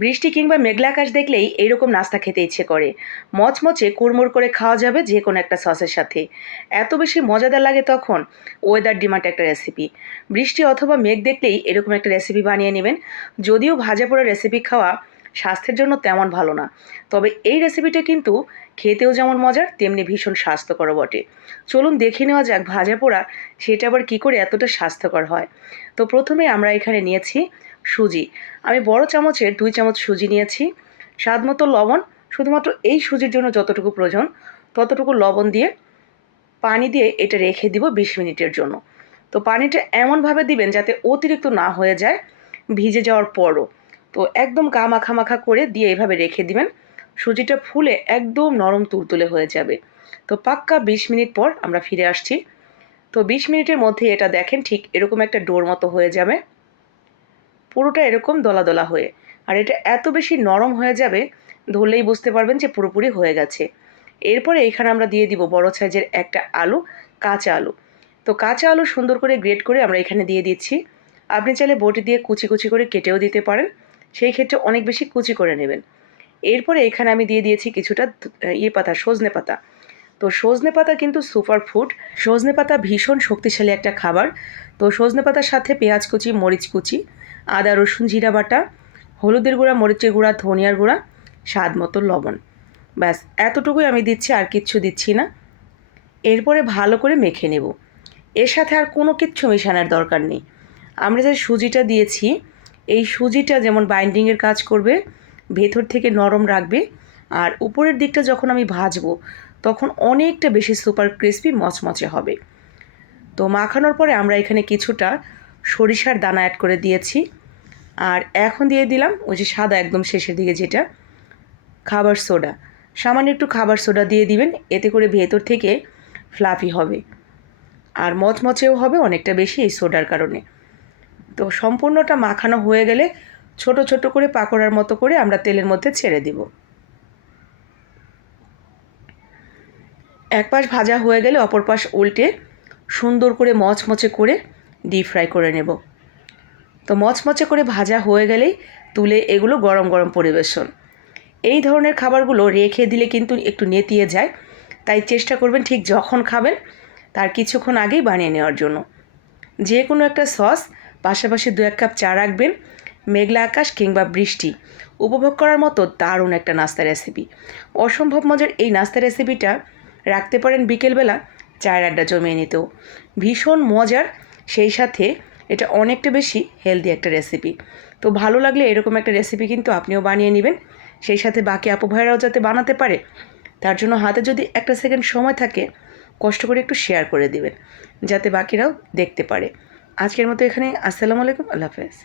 বৃষ্টি কিংবা মেঘলা আকাশ দেখলেই এইরকম নাস্তা খেতে ইচ্ছে করে। মচমচে কুড়মুড় করে খাওয়া যাবে যে কোনো একটা সসের সাথে। এত বেশি মজাদার লাগে তখন ওয়েদার ডিমান্ড একটা রেসিপি বৃষ্টি অথবা মেঘ দেখলেই এরকম একটা রেসিপি বানিয়ে নেবেন। যদিও ভাজা পোড়া রেসিপি খাওয়া স্বাস্থ্যের জন্য তেমন ভালো না। তবে এই রেসিপিটা কিন্তু খেতেও যেমন মজার, তেমনি ভীষণ স্বাস্থ্যকর বটে। চলুন দেখে নেওয়া যাক ভাজা পোড়া, সেটা আবার কী করে এতটা স্বাস্থ্যকর হয়। তো প্রথমে আমরা এখানে নিয়েছি সুজি। আমি বড় চামচের দুই চামচ সুজি নিয়েছি। স্বাদ মতো লবণ, শুধুমাত্র এই সুজির জন্য যতটুকু প্রয়োজন, ততটুকু লবণ দিয়ে পানি দিয়ে এটা রেখে দিব বিশ মিনিটের জন্য। তো পানিটা এমনভাবে দিবেন যাতে অতিরিক্ত না হয়ে যায় ভিজে যাওয়ার পরও। তো একদম গা মাখা মাখা করে দিয়ে এভাবে রেখে দিবেন। সুজিটা ফুলে একদম নরম তুলতুলে হয়ে যাবে। তো পাক্কা বিশ মিনিট পর আমরা ফিরে আসছি। তো বিশ মিনিটের মধ্যে এটা দেখেন ঠিক এরকম একটা ডোর মতো হয়ে যাবে। পুরোটা এরকম দলা দলা হয়ে। আর এটা এত বেশি নরম হয়ে যাবে, ধরলেই বুঝতে পারবেন যে পুরোপুরি হয়ে গেছে। এরপরে এখানে আমরা দিয়ে দিব বড় সাইজের একটা আলু, কাঁচা আলু। তো কাঁচা আলু সুন্দর করে গ্রেট করে আমরা এখানে দিয়ে দিচ্ছি। আপনি চাইলে বটি দিয়ে কুচি কুচি করে কেটেও দিতে পারেন, সেই ক্ষেত্রে অনেক বেশি কুচি করে নেবেন। এরপরে এখানে আমি দিয়ে দিয়েছি কিছুটা ইয়ে পাতা, সজনে পাতা। তো সজনে পাতা কিন্তু সুপার ফুড। সজনে পাতা ভীষণ শক্তিশালী একটা খাবার। তো সজনে পাতার সাথে পেঁয়াজ কুচি, মরিচ কুচি আদা, রসুন, জিরা বাটা, হলুদের গুঁড়া, মরিচের গুঁড়া, ধনিয়ার গুঁড়া, স্বাদ মতো লবণ। ব্যাস, এতটুকুই আমি দিচ্ছি, আর কিচ্ছু দিচ্ছি না। এরপরে ভালো করে মেখে নেব। এর সাথে আর কোনো কিচ্ছু মেশানোর দরকার নেই। আমরা যে সুজিটা দিয়েছি, এই সুজিটা যেমন বাইন্ডিংয়ের কাজ করবে, ভেতর থেকে নরম রাখবে, আর উপরের দিকটা যখন আমি ভাজবো, তখন অনেকটা বেশি সুপার ক্রিস্পি মচমচে হবে। তো মাখানোর পরে আমরা এখানে কিছুটা সরিষার দানা অ্যাড করে দিয়েছি। আর এখন দিয়ে দিলাম ওই যে সাদা একদম শেষের দিকে যেটা, খাবার সোডা। সামান্য একটু খাবার সোডা দিয়ে দিবেন, এতে করে ভেতর থেকে ফ্লাফি হবে। আর মচমচেও হবে অনেকটা বেশি এই সোডার কারণে। তো সম্পূর্ণটা মাখানো হয়ে গেলে ছোট ছোট করে পাকোড়ার মতো করে আমরা তেলের মধ্যে ছেড়ে দিব। এক পাশ ভাজা হয়ে গেলে অপর পাশ উল্টে সুন্দর করে মচমচে করে ডিপ ফ্রাই করে নেব। তো মচমচে করে ভাজা হয়ে গেলেই তুলে এগুলো গরম গরম পরিবেশন। এই ধরনের খাবারগুলো রেখে দিলে কিন্তু একটু নেতিয়ে যায়। তাই চেষ্টা করবেন ঠিক যখন খাবেন, তার কিছুক্ষণ আগেই বানিয়ে নেওয়ার জন্য। যে কোনো একটা সস, পাশাপাশি দু এক কাপ চা রাখবেন, মেঘলা আকাশ কিংবা বৃষ্টি, উপভোগ করার মতো দারুণ একটা নাস্তা রেসিপি অসম্ভব মজার এই নাস্তা রেসিপিটা রাখতে পারেন বিকেলবেলা চায়ের আড্ডা জমিয়ে নিতেও। ভীষণ মজার সেই সাথে এটা অনেকটা বেশি হেলদি একটা রেসিপি তো ভালো লাগলে এরকম একটা রেসিপি কিন্তু আপনিও বানিয়ে নেবেন। সেই সাথে বাকি আপু ভাইরাও যাতে বানাতে পারে, তার জন্য হাতে যদি একটা সেকেন্ড সময় থাকে, কষ্ট করে একটু শেয়ার করে দিবেন, যাতে বাকিরাও দেখতে পারে। আজকের মতো এখানে আসসালামু আলাইকুম, আল্লাহ হাফেজ।